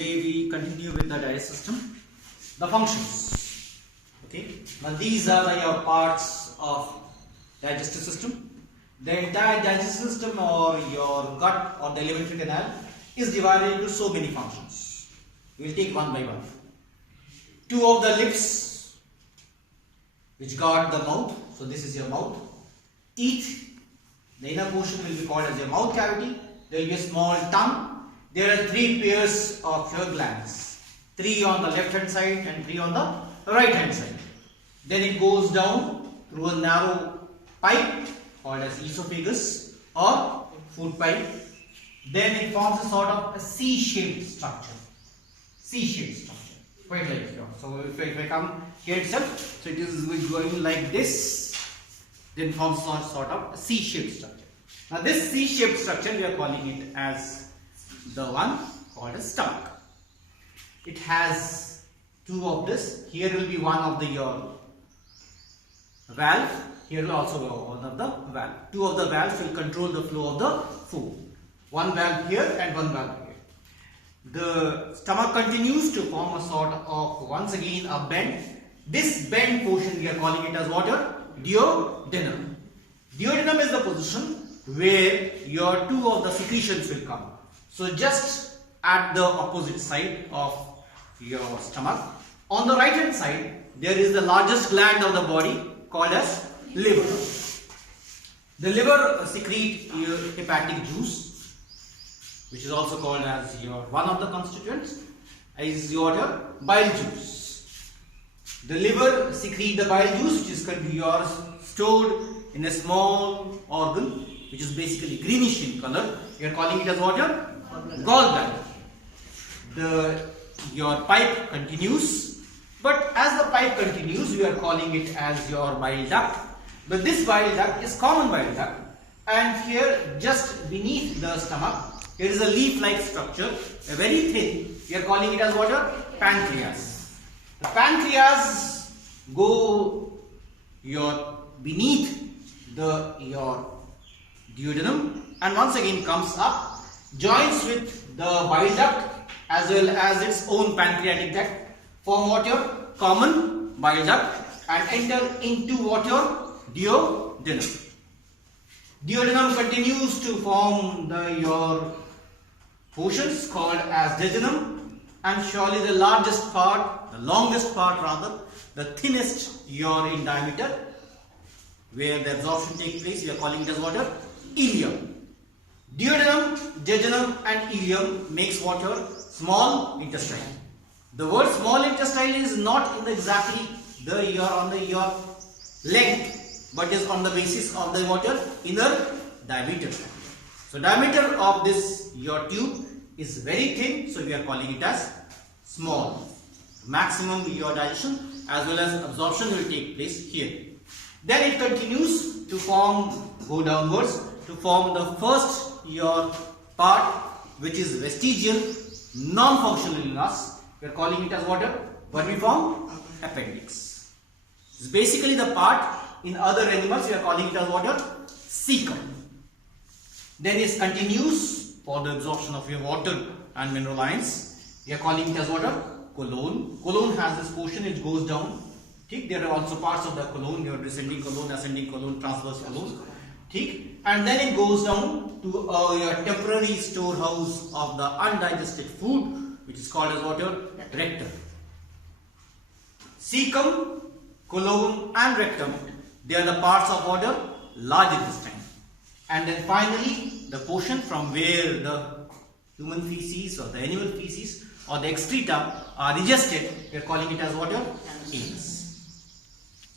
today we continue with the digestive system, the functions. Okay, now these are your parts of digestive system. The entire digestive system or your gut or the alimentary canal is divided into so many functions. We will take one by one. Two of the lips which guard the mouth, so this is your mouth. Teeth, the inner portion will be called as your mouth cavity. There will be a small tongue. There are three pairs of your glands, three on the left hand side and three on the right hand side. Then it goes down through a narrow pipe called as esophagus or food pipe. Then it forms a sort of a C-shaped structure. C-shaped structure, quite like here. So if I come here itself, so it is going like this, then forms sort of a C-shaped structure. Now this C-shaped structure we are calling it as the one called as stomach. It has two of this. Here will be one of the your valve. Here will also be one of the valve. Two of the valves will control the flow of the food. One valve here and one valve here. The stomach continues to form a sort of once again a bend. This bend portion we are calling it as what? Duodenum. Duodenum is the position where your two of the secretions will come. So just at the opposite side of your stomach, on the right hand side, there is the largest gland of the body called as liver. The liver secrete your hepatic juice, which is also called as your one of the constituents, is your bile juice. The liver secrete the bile juice, which is stored in a small organ, which is basically greenish in color. We are calling it as what? Gallbladder. Your pipe continues, but as the pipe continues, we are calling it as your bile duct. But this bile duct is common bile duct, and here just beneath the stomach, here is a leaf-like structure, a very thin. We are calling it as what? Pancreas. The pancreas go beneath your duodenum, and once again comes up, joins with the bile duct as well as its own pancreatic duct, form what? Your common bile duct, and enter into what? Your duodenum. Duodenum continues to form your portions called as jejunum, and surely the largest part, the longest part rather, the thinnest in diameter, where the absorption takes place, we are calling it as what? Ileum. Duodenum, jejunum and ileum makes what? Your small intestine. The word small intestine is not in exactly your length, but is on the basis of the inner diameter. So diameter of this your tube is very thin, so we are calling it as small. Maximum your digestion as well as absorption will take place here. Then it continues to go downwards to form the first your part, which is vestigial, non-functional in us. We are calling it as what? Vermiform appendix. It's basically the part in other animals we are calling it as what? Cecum. Then it continues for the absorption of your water and mineral ions. We are calling it as what? Colon. Colon has this portion, it goes down. There are also parts of the colon, your descending colon, ascending colon, transverse colon. And then it goes down to your temporary storehouse of the undigested food, which is called as what? Rectum. Cecum, colon and rectum, they are the parts of what? Large intestine. And then finally, the portion from where the human feces or the animal feces or the excreta are digested, we are calling it as what? Anus.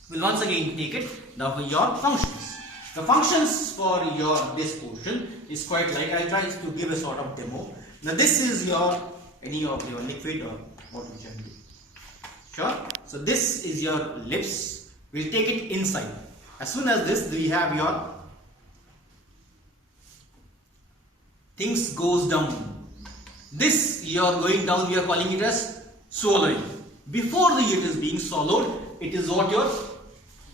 We'll once again take it, your functions. The functions for this portion is quite like, I'll try to give a sort of demo. Now this is any of your liquid or what we can do. Sure? So this is your lips. We'll take it inside. As soon as this, we have your things goes down. This going down, we are calling it as swallowing. Before it is being swallowed, it is what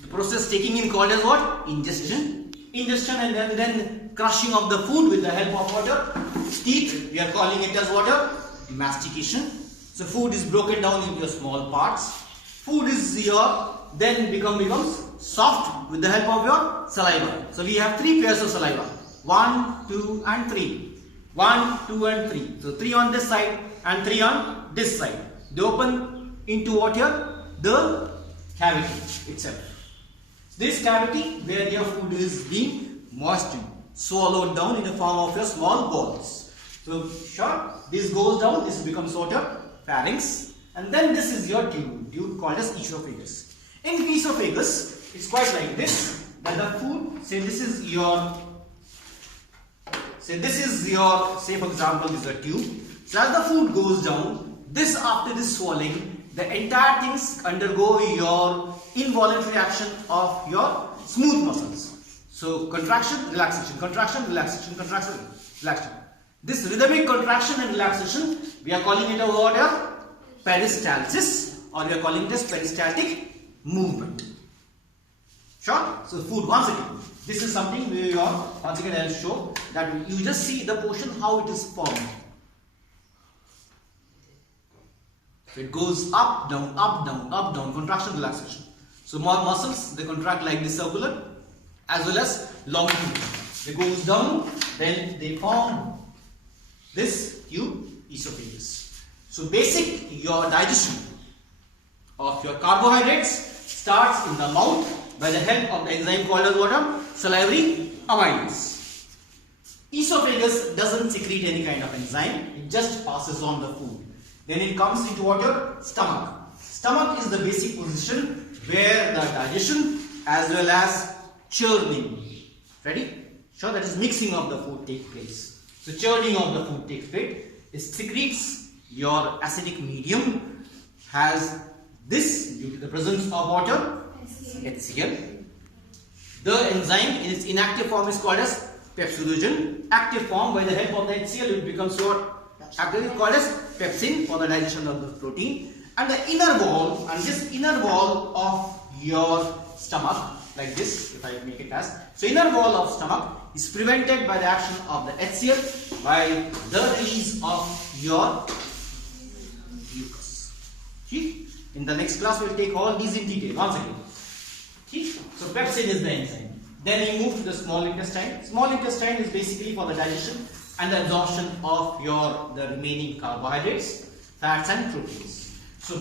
the process taking in called as what? Ingestion. And then crushing of the food with the help of water. Teeth, we are calling it as water. mastication. So food is broken down into small parts. Food is then becomes soft with the help of your saliva. So we have 3 pairs of saliva. 1, 2 and 3. 1, 2 and 3. So 3 on this side and 3 on this side. They open into what here? The cavity itself. This cavity where your food is being moistened, swallowed down in the form of your small balls. So sure, this goes down, this becomes what your pharynx, and then this is your tube called as esophagus. In esophagus, it's quite like this, that the food, say for example, this is a tube. So as the food goes down, after this swallowing, the entire things undergo your involuntary action of your smooth muscles. So contraction, relaxation, contraction, relaxation, contraction, relaxation. This rhythmic contraction and relaxation, we are calling it a word of peristalsis, or we are calling it as peristaltic movement. Sure? So food, once again, this is something we are, once again I will show that you just see the portion how it is formed. So it goes up, down, contraction, relaxation. So more muscles, they contract like this circular as well as longitudinal. They goes down, then they form this tube, esophagus. So basic, your digestion of your carbohydrates starts in the mouth by the help of the enzyme called as what? Salivary amylase. Esophagus doesn't secrete any kind of enzyme, it just passes on the food. Then it comes into what? Your stomach. Stomach is the basic position where the digestion as well as churning. Ready? Sure, that is mixing of the food takes place. So churning of the food takes place. It secretes your acidic medium, has this due to the presence of water, HCl. The enzyme in its inactive form is called as pepsidogen. Active form, by the help of the HCl, it becomes what? Active called as pepsin for the digestion of the protein. And the inner wall, and this inner wall of your stomach, like this, if I make it as, so inner wall of stomach is prevented by the action of the HCl by the release of your mucus. Okay? In the next class, we will take all these in detail once again. Okay? So pepsin is the enzyme. Then you move to the small intestine. Small intestine is basically for the digestion and the absorption of the remaining carbohydrates, fats and proteins. So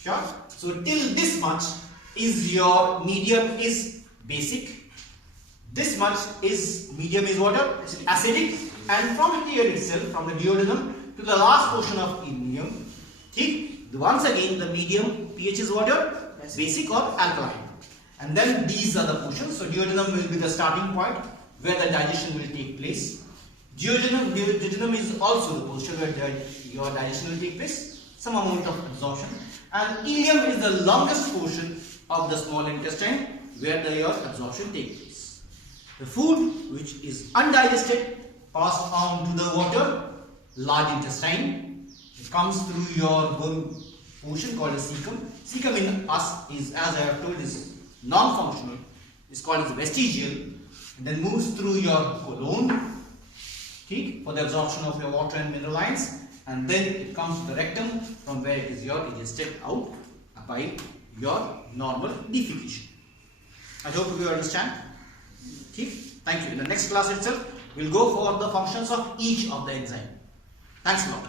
sure. So till this much is your medium is basic. This much is medium is water, acidic, and from here itself, from the duodenum to the last portion of ileum, once again the medium pH is water, basic or alkaline. And then these are the portions. So duodenum will be the starting point where the digestion will take place. Duodenum is also the portion where your digestion will take place, some amount of absorption. And ileum is the longest portion of the small intestine where your absorption takes place. The food which is undigested passed on to the water, large intestine. It comes through your bone portion called as cecum. Cecum in us is, as I have told, is non-functional. It's called as vestigial. And then moves through your colon, okay, for the absorption of your water and mineral ions. And then it comes to the rectum, from where it is your digested out by your normal defecation. I hope you understand. Okay, thank you. In the next class itself, we'll go for the functions of each of the enzyme. Thanks a lot.